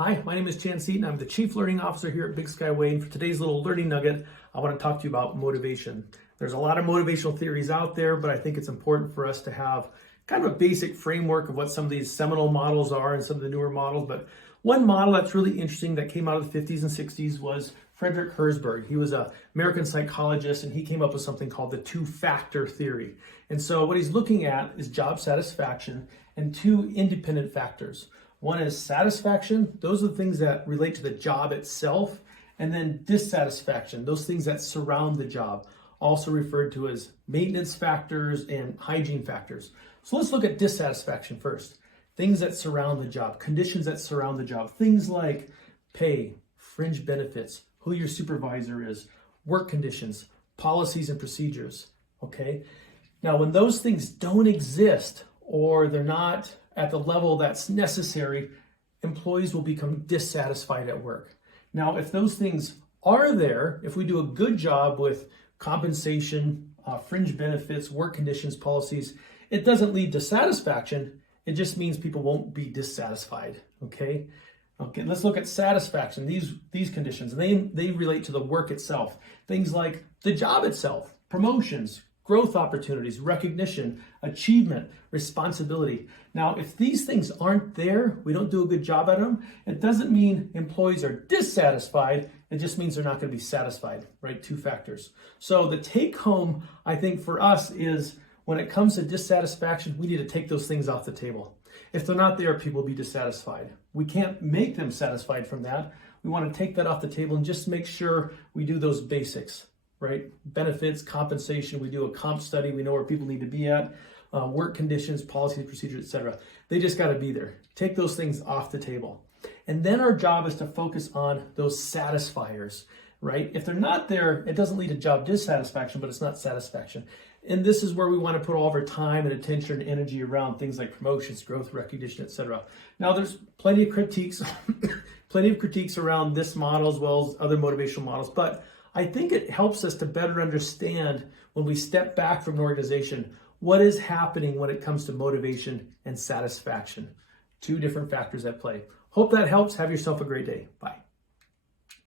Hi, my name is Chan Seaton. I'm the Chief Learning Officer here at Big Skyway. And for today's little learning nugget, I want to talk to you about motivation. There's a lot of motivational theories out there, but I think it's important for us to have kind of a basic framework of what some of these seminal models are and some of the newer models. But one model that's really interesting that came out of the 50s and 60s was Frederick Herzberg. He was an American psychologist, and he came up with something called the two-factor theory. And so what he's looking at is job satisfaction and two independent factors. One is satisfaction. Those are the things that relate to the job itself. And then dissatisfaction, those things that surround the job, also referred to as maintenance factors and hygiene factors. So let's look at dissatisfaction first. Things that surround the job, conditions that surround the job. Things like pay, fringe benefits, who your supervisor is, work conditions, policies and procedures, okay? Now, when those things don't exist or they're not at the level that's necessary, employees will become dissatisfied at work. Now, if those things are there, if we do a good job with compensation, fringe benefits, work conditions, policies, it doesn't lead to satisfaction. It just means people won't be dissatisfied, okay? Okay, let's look at satisfaction, these conditions. They relate to the work itself. Things like the job itself, promotions, growth opportunities, recognition, achievement, responsibility. Now, if these things aren't there, we don't do a good job at them, it doesn't mean employees are dissatisfied. It just means they're not going to be satisfied, right? Two factors. So the take home, I think, for us is when it comes to dissatisfaction, we need to take those things off the table. If they're not there, people will be dissatisfied. We can't make them satisfied from that. We want to take that off the table and just make sure we do those basics, right? Benefits, compensation, we do a comp study, we know where people need to be at, work conditions, policies, procedures, etc. They just got to be there. Take those things off the table. And then our job is to focus on those satisfiers, right? If they're not there, it doesn't lead to job dissatisfaction, but it's not satisfaction. And this is where we want to put all of our time and attention and energy around things like promotions, growth, recognition, etc. Now, there's plenty of critiques, around this model as well as other motivational models, but I think it helps us to better understand when we step back from an organization, what is happening when it comes to motivation and satisfaction. Two different factors at play. Hope that helps. Have yourself a great day. Bye.